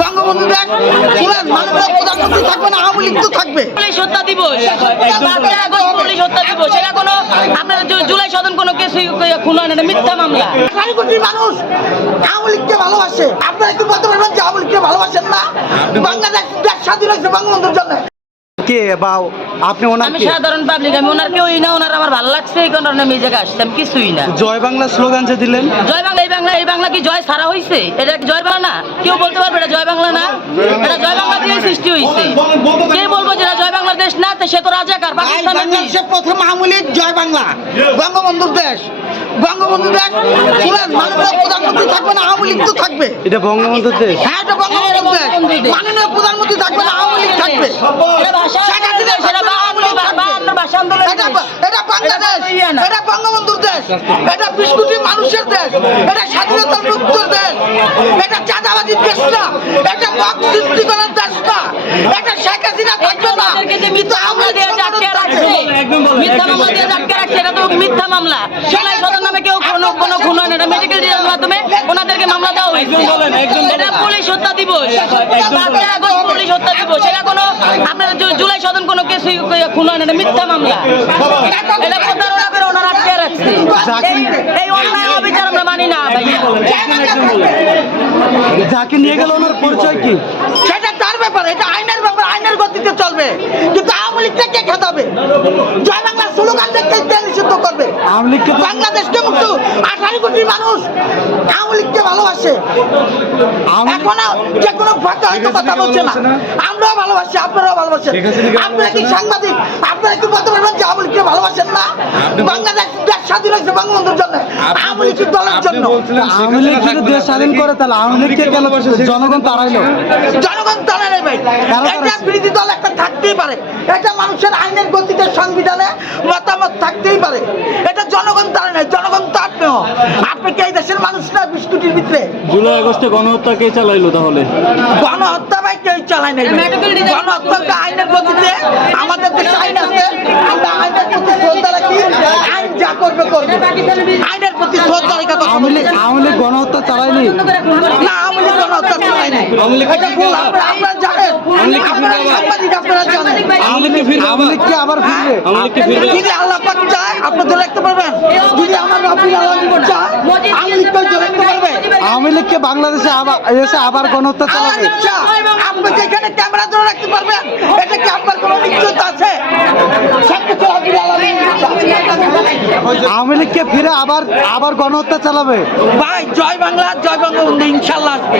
বঙ্গবন্ধু দেশ মাননীয় প্রধানমন্ত্রী থাকবে না, আওয়ামী লীগ তো থাকবে। পুলিশ হত্যা দিবস, 5 আগস্ট পুলিশ হত্যা দিবস, সেটা কোনো আপনার জুলাই সদন কোনো কিছুই খুন হয় না, এটা মিথ্যা মামলা। 4 কোটি মানুষ আওয়ামী লীগকে ভালোবাসে, আপনারা একটু বলতে পারবেন যে আওয়ামী লীগকে ভালোবাসেন না? বাংলাদেশ দেশ স্বাধীন হয়েছে বঙ্গবন্ধুর জন্য। কে বা আপনি ওনার আমি কে? সাধারণ পাবলিক, আমি ওনার কেউই না, ওনার আমার ভালো লাগছে এই কারণে আমি এই জায়গায় আসছি, আমি কিছুই না। জয় বাংলা স্লোগান যে দিলেন, জয় বাংলা, এই বাংলা কি জয় সারা হয়েছে? এটা কি জয় বাংলা না? কেউ বলতে পারবে এটা জয় বাংলা না? এটা জয় বাংলা দিয়ে সৃষ্টি হয়েছে। কে বলবো যে এটা জয় বাংলার দেশ না? তো সে তো রাজাকার, পাকিস্তানের বাংলাদেশের প্রথম আওয়ামী লীগ জয় বাংলা, বঙ্গবন্ধুর দেশ। বঙ্গবন্ধু দেশ মাননীয় প্রধানমন্ত্রী থাকবে না, আওয়ামী লীগ তো থাকবে। এটা বঙ্গবন্ধুর দেশ। হ্যাঁ, এটা বঙ্গবন্ধুর দেশ। মাননীয় প্রধানমন্ত্রী থাকবে না, আওয়ামী লীগ থাকবে। এটা ভাষা, সেটা বায়ান্নর ভাষা আন্দোলন। এটা বাংলাদেশ, এটা বঙ্গবন্ধুর দেশ, এটা 20 কোটি মানুষের দেশ, এটা স্বাধীনতার মুক্তর দেশ, এটা চাঁদাবাজির দেশ না, এটা মত সৃষ্টি করার দেশ না, এটা শেখ হাসিনা থাকবে না। মিথ্যা মামলা দিয়ে আটকে রাখছে, মিথ্যা মামলা দিয়ে আটকে রাখছে, এটা তো মিথ্যা মামলা। জুলাই সদন নামে কেউ কোনো খুন হয় না, এটা মেডিকেল রিপোর্টের মাধ্যমে ওনাদেরকে মামলা দেওয়া হয়েছে। এটা পুলিশ হত্যা দিবস, 5 আগস্ট পুলিশ হত্যা দিবস, সেটা কোনো আপনার জুলাই সদন কোনো কিছুই খুন হয় না, এটা মিথ্যা মামলা। এটা প্রতারণা করে ওনারা আটকে রাখছে। এই অন্যায় অবিচার আমরা মানি না ভাইয়া। যাকে নিয়ে গেল ওনার পরিচয় কি? সেটা তার ব্যাপার, এটা আইনের ব্যাপার, আইনের গতিতে চলবে। কিন্তু আওয়ামী লীগকে কে খেতাবে? জয় বাংলা স্লোগান দেখতে তেল নিষিদ্ধ করবে। আওয়ামী লীগকে বাংলাদেশকে মুক্ত 18 কোটি মানুষ আওয়ামী লীগকে ভালোবাসে। এখনো যে কোনো ফাঁকা হয়তো কথা বলছে না, আমরাও ভালোবাসি, আপনারাও ভালোবাসেন। আপনারা কি সাংবাদিক? আপনারা কি বলতে পারবেন যে আওয়ামী লীগকে ভালোবাসেন না? বাংলাদেশ দেশ স্বাধীন হয়েছে বঙ্গবন্ধুর জন্য, আওয়ামী লীগের দলের জন্য। আওয়ামী লীগ যদি দেশ স্বাধীন করে তাহলে আওয়ামী লীগকে কেন জনগণ তাড়াইলো? জনগণ তারা নেই ভাই, এটা বিরোধী দল একটা থাকতেই পারে, এটা মানুষের আইনের গতিতে সংবিধানে মতামত থাকতেই পারে, এটা জনগণ তারা নেই, জনগণ তো আপনিও। আপনি কি এই দেশের মানুষ না? 20 কোটির ভিতরে জুলাই আগস্টে গণহত্যা কে চালাইলো তাহলে? গণহত্যা ভাই কেউ চালায় নাই। গণহত্যা আইনের গতিতে, আমাদের দেশে আইন আছে, আমরা আইনের প্রতি শ্রদ্ধা রাখি, আইন যা করবে করবে, আইনের প্রতি শ্রদ্ধা রেখা কথা বলি। আওয়ামী লীগ গণহত্যা চালায়নি না, আওয়ামী লীগ গণহত্যা চালায় নাই। এটা ভুল, আপনারা জানেন, আপনারা সাংবাদিক, আপনারা জানেন। আওয়ামী লীগকে আবার ফিরবে? যদি আল্লাহ পাক চায় আপনি ধরে রাখতে পারবেন, যদি আমার রব্বুল আলামিন চায় আওয়ামী লীগকে ধরে রাখতে পারবে। আওয়ামী লীগকে বাংলাদেশে আবার গণহত্যা আল্লাহর চালাবে? ইচ্ছা, আপনি যেখানে ক্যামেরা ধরে রাখতে পারবেন, এটা কি আপনার কোনো নিশ্চয়তা আছে? সবকিছু রব্বুল আলামিনের ইচ্ছা। আওয়ামী লীগকে ফিরে আবার গণহত্যা চালাবে? ভাই জয় বাংলা, জয় বঙ্গবন্ধু ইনশাআল্লাহ আসবে।